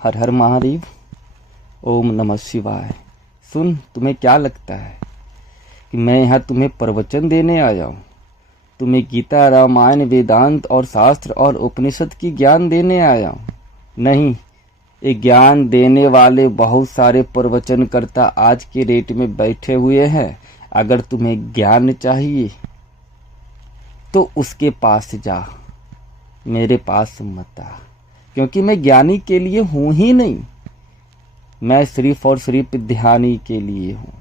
हर हर महादेव। ओम नमः शिवाय। सुन, तुम्हें क्या लगता है कि मैं यहाँ तुम्हें प्रवचन देने आया हूँ? तुम्हें गीता, रामायण, वेदांत और शास्त्र और उपनिषद की ज्ञान देने आया हूँ? नहीं, ये ज्ञान देने वाले बहुत सारे प्रवचनकर्ता आज के डेट में बैठे हुए हैं। अगर तुम्हें ज्ञान चाहिए तो उसके पास जा, मेरे पास मत आ, क्योंकि मैं ज्ञानी के लिए हूं ही नहीं। मैं सिर्फ और सिर्फ ध्यानी के लिए हूं।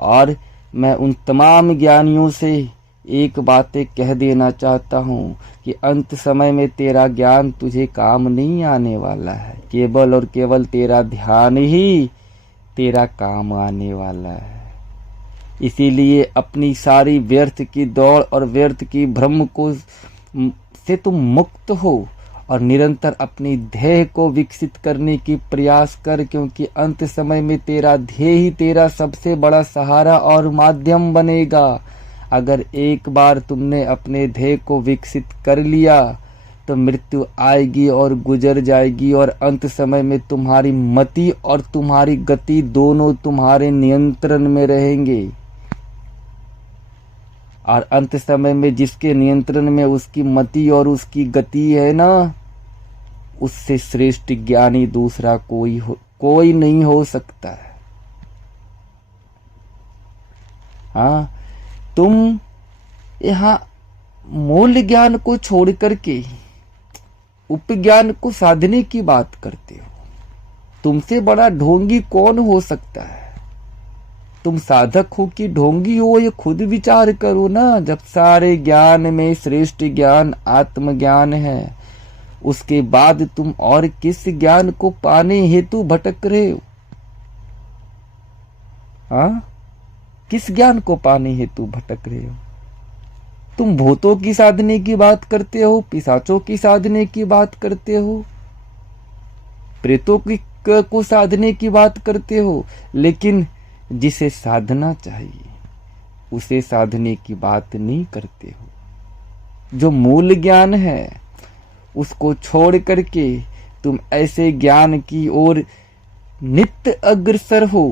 और मैं उन तमाम ज्ञानियों से एक बातें कह देना चाहता हूं कि अंत समय में तेरा ज्ञान तुझे काम नहीं आने वाला है। केवल और केवल तेरा ध्यान ही तेरा काम आने वाला है। इसीलिए अपनी सारी व्यर्थ की दौड़ और व्यर्थ की भ्रम को से तुम मुक्त हो और निरंतर अपनी ध्येय को विकसित करने की प्रयास कर, क्योंकि अंत समय में तेरा ध्येय ही तेरा सबसे बड़ा सहारा और माध्यम बनेगा। अगर एक बार तुमने अपने ध्येय को विकसित कर लिया तो मृत्यु आएगी और गुजर जाएगी, और अंत समय में तुम्हारी मति और तुम्हारी गति दोनों तुम्हारे नियंत्रण में रहेंगे। और अंत समय में जिसके नियंत्रण में उसकी मति और उसकी गति है ना, उससे श्रेष्ठ ज्ञानी दूसरा कोई नहीं हो सकता है। हाँ, तुम यहाँ मूल ज्ञान को छोड़ करके उपज्ञान को साधने की बात करते हो। तुमसे बड़ा ढोंगी कौन हो सकता है? तुम साधक हो कि ढोंगी हो, ये खुद विचार करो ना। जब सारे ज्ञान में श्रेष्ठ ज्ञान आत्मज्ञान है, उसके बाद तुम और किस ज्ञान को पाने हेतु भटक रहे हो? हाँ, किस ज्ञान को पाने हेतु भटक रहे हो? तुम भूतों की साधने की बात करते हो, पिशाचों की साधने की बात करते हो, प्रेतों को साधने की बात करते हो, लेकिन जिसे साधना चाहिए उसे साधने की बात नहीं करते हो। जो मूल ज्ञान है उसको छोड़ करके तुम ऐसे ज्ञान की ओर नित्य अग्रसर हो।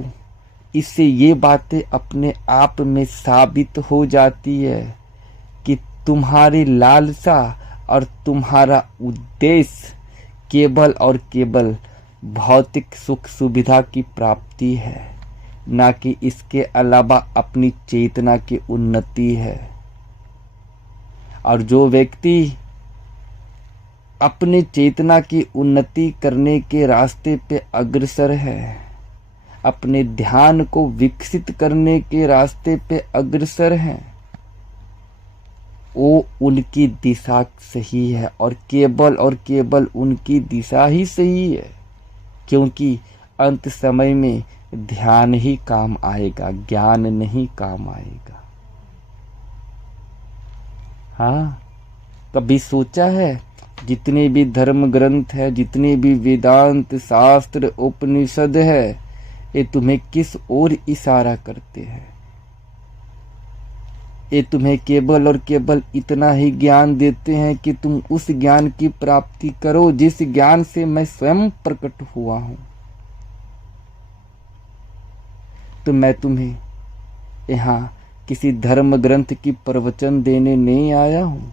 इससे ये बातें अपने आप में साबित हो जाती है कि तुम्हारी लालसा और तुम्हारा उद्देश्य केवल और केवल भौतिक सुख सुविधा की प्राप्ति है, ना कि इसके अलावा अपनी चेतना की उन्नति है। और जो व्यक्ति अपने चेतना की उन्नति करने के रास्ते पे अग्रसर है, अपने ध्यान को विकसित करने के रास्ते पे अग्रसर है, वो उनकी दिशा सही है और केवल उनकी दिशा ही सही है। क्योंकि अंत समय में ध्यान ही काम आएगा, ज्ञान नहीं काम आएगा। हाँ, कभी सोचा है जितने भी धर्म ग्रंथ है, जितने भी वेदांत, शास्त्र, उपनिषद है, ये तुम्हें किस ओर इशारा करते हैं? ये तुम्हें केवल और केवल इतना ही ज्ञान देते हैं कि तुम उस ज्ञान की प्राप्ति करो जिस ज्ञान से मैं स्वयं प्रकट हुआ हूं। तो मैं तुम्हें यहाँ किसी धर्म ग्रंथ की प्रवचन देने नहीं आया हूँ।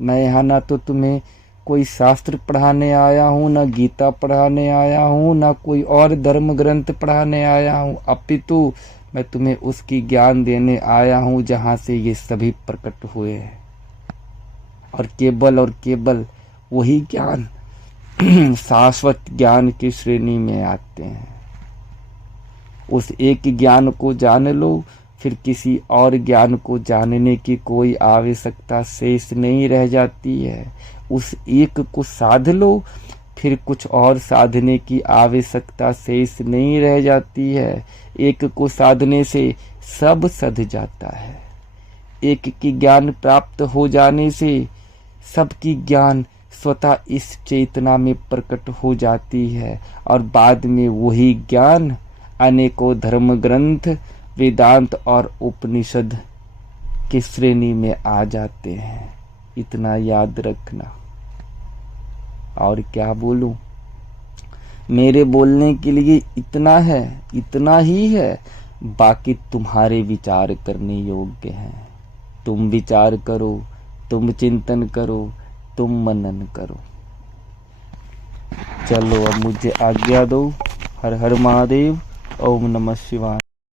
मैं यहाँ ना तो तुम्हें कोई शास्त्र पढ़ाने आया हूँ, ना गीता पढ़ाने आया हूँ, ना कोई और धर्म ग्रंथ पढ़ाने आया हूँ। अपितु मैं तुम्हें उसकी ज्ञान देने आया हूँ जहाँ से ये सभी प्रकट हुए हैं। और केवल वही ज्ञान शाश्वत ज्ञान की श्रेणी में आते हैं। उस एक ज्ञान को जान लो, फिर किसी और ज्ञान को जानने की कोई आवश्यकता शेष नहीं रह जाती है। उस एक को साध लो, फिर कुछ और साधने की आवश्यकता शेष नहीं रह जाती है। एक को साधने से सब सध जाता है। एक की ज्ञान प्राप्त हो जाने से सबकी ज्ञान स्वतः इस चेतना में प्रकट हो जाती है, और बाद में वही ज्ञान अनेकों धर्म ग्रंथ, वेदांत और उपनिषद की श्रेणी में आ जाते हैं। इतना याद रखना। और क्या बोलूं, मेरे बोलने के लिए इतना है, इतना ही है। बाकी तुम्हारे विचार करने योग्य हैं। तुम विचार करो, तुम चिंतन करो, तुम मनन करो। चलो अब मुझे आज्ञा दो। हर हर महादेव। ओम नमः शिवाय।